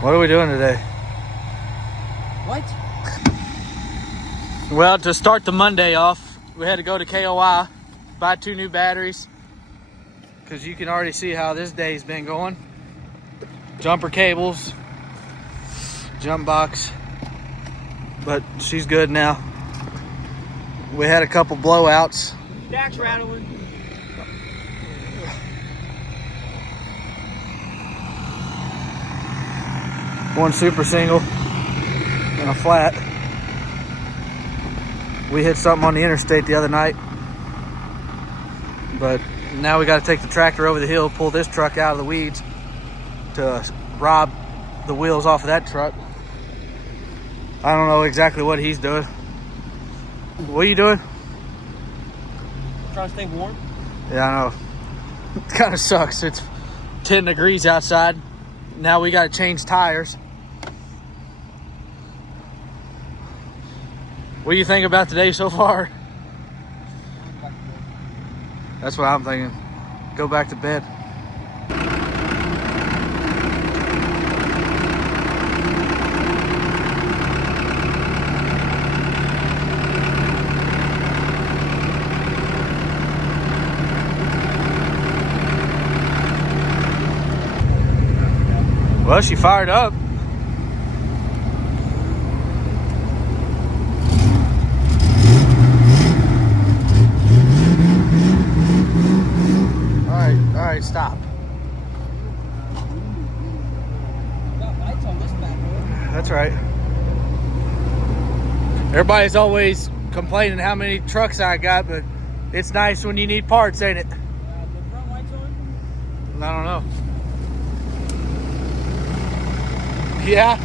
What are we doing today? What? Well, to start the Monday off, we had to go to KOI, buy 2 new batteries, because you can already see how this day's been going. Jumper cables, jump box, but she's good now. We had a couple blowouts. Jack's rattling. One super single and a flat. We hit something on the interstate the other night, but now we got to take the tractor over the hill, pull this truck out of the weeds to rob the wheels off of that truck. I don't know exactly what he's doing. What are you doing? Trying to stay warm. Yeah, I know. It kind of sucks. It's 10 degrees outside. Now we got to change tires. What do you think about today so far? That's what I'm thinking. Go back to bed. Well, she fired up. All right, stop. Got lights on this bad boy. That's right. Everybody's always complaining how many trucks I got, but it's nice when you need parts, ain't it? The front lights on? I don't know. Yeah.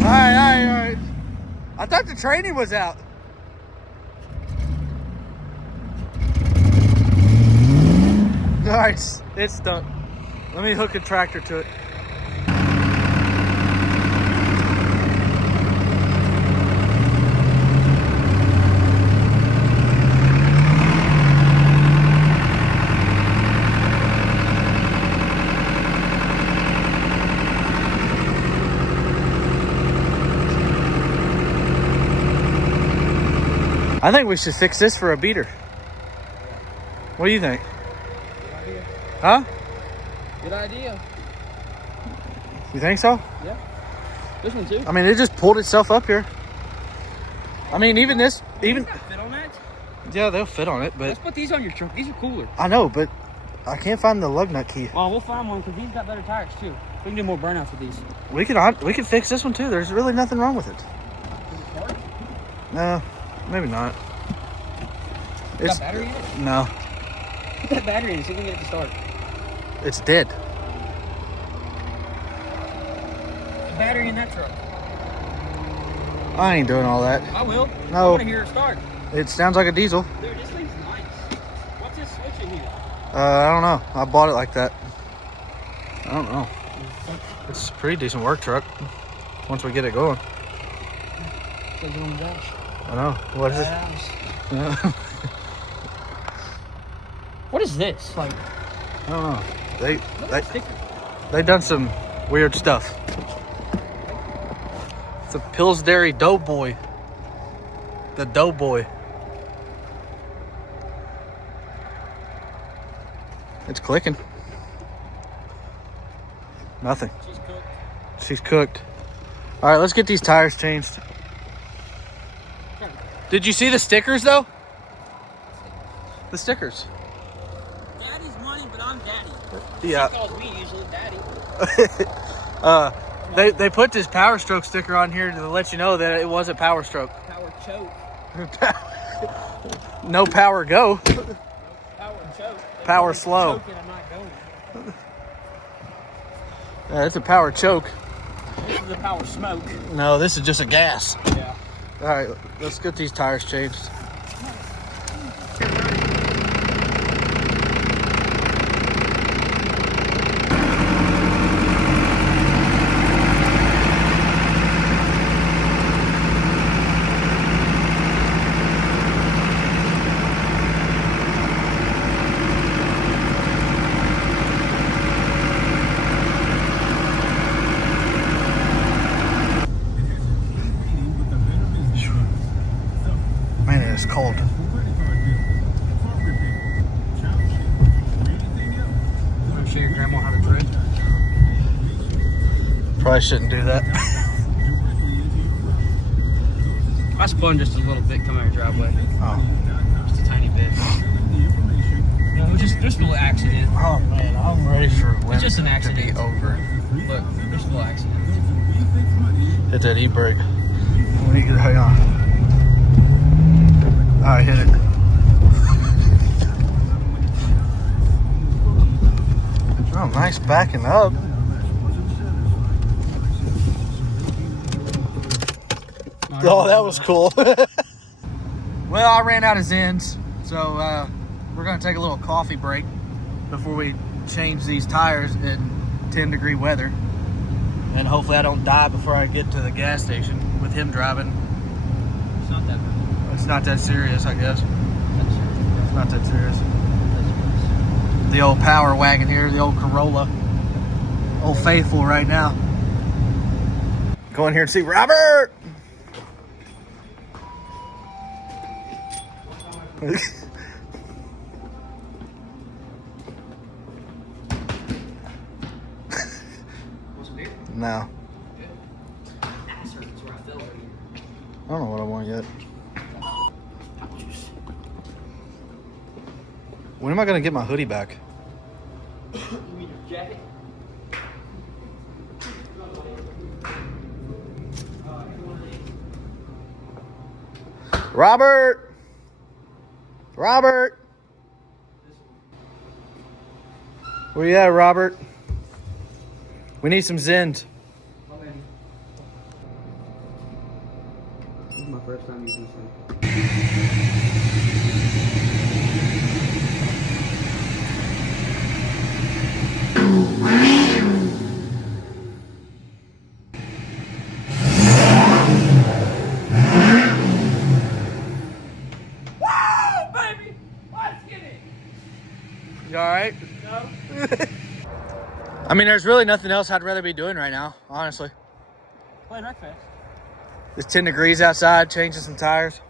All right. I thought the training was out. All right, it's stuck. Let me hook a tractor to it. I think we should fix this for a beater. What do you think? Good idea. Huh? Good idea. You think so? Yeah. This one too. I mean, it just pulled itself up here. I mean, even this, even... Does that fit on that? Yeah, they'll fit on it, but... Let's put these on your truck. These are cooler. I know, but I can't find the lug nut key. Well, we'll find one because these got better tires too. We can do more burnouts with these. We can fix this one too. There's really nothing wrong with it. No, maybe not. Got battery in it? No, Put that battery in. See if we can get it to start. it's dead. The battery in that truck. I ain't doing all that. I will. No. I want to hear it start. It sounds like a diesel. Dude, this thing's nice. What's this switch in here? I don't know. I bought it like that. I don't know. It's a pretty decent work truck once we get it going. Says it on the dash. I know. What is it? What is this? Like, I don't know. They they done some weird stuff. It's a Pillsbury Doughboy. The Doughboy. It's clicking. Nothing. She's cooked. She's cooked. All right, let's get these tires changed. Did you see the stickers though? The stickers. Daddy's money, but I'm daddy. Yeah. She calls me usually daddy. They put this Power Stroke sticker on here to let you know that it wasn't Power Stroke. Power choke. No power go. Power choke. Power slow. Choking, I'm not going. Yeah, it's a power choke. This is a power smoke. No, this is just a gas. Yeah. All right, let's get these tires changed. Man, it is cold. I'm show your grandma how to thread. Probably shouldn't do that. I spun just a little bit coming out your driveway. Oh. Just a tiny bit. No, just a little accident. Oh man, I'm ready for winter just an to accident. be over. Look, just a little accident. Hit that e-brake. Hang on. All right, hit it. Oh, nice backing up. Oh, that was cool. Well, I ran out of Zens, so we're going to take a little coffee break before we change these tires in 10-degree weather. And hopefully I don't die before I get to the gas station with him driving. It's not that bad. It's not that serious, I guess. It's not that serious. The old Power Wagon here, the old Corolla. Old Faithful right now. Go in here and see Robert! No. I don't know what I want yet. When am I gonna get my hoodie back? You mean your jacket? Robert! Robert! Where you at, Robert? We need some Zens. This is my first time using this thing. You alright? No. I mean, there's really nothing else I'd rather be doing right now, honestly. Playing Wreckfest. It's 10 degrees outside, changing some tires.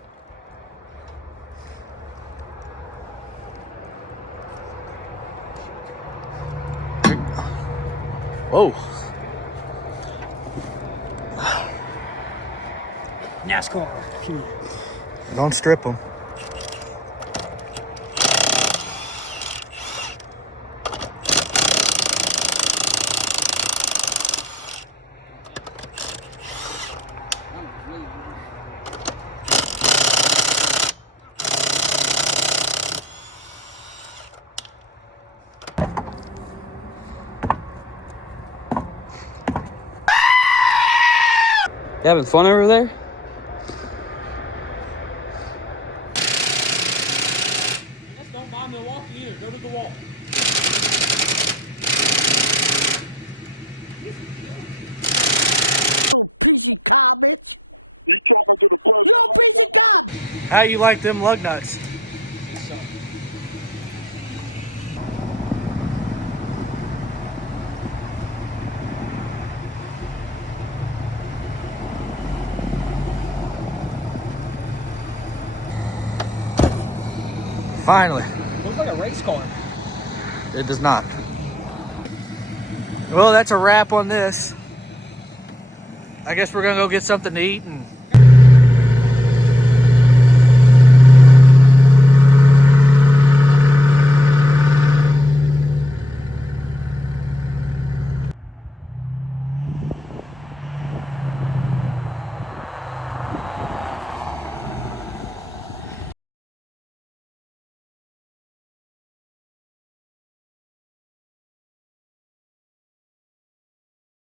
Whoa. NASCAR. Don't strip them. You having fun over there? Just don't buy Milwaukee either. Go to the wall. How you like them lug nuts? Finally. Looks like a race car. It does not. Well, that's a wrap on this. I guess we're gonna go get something to eat and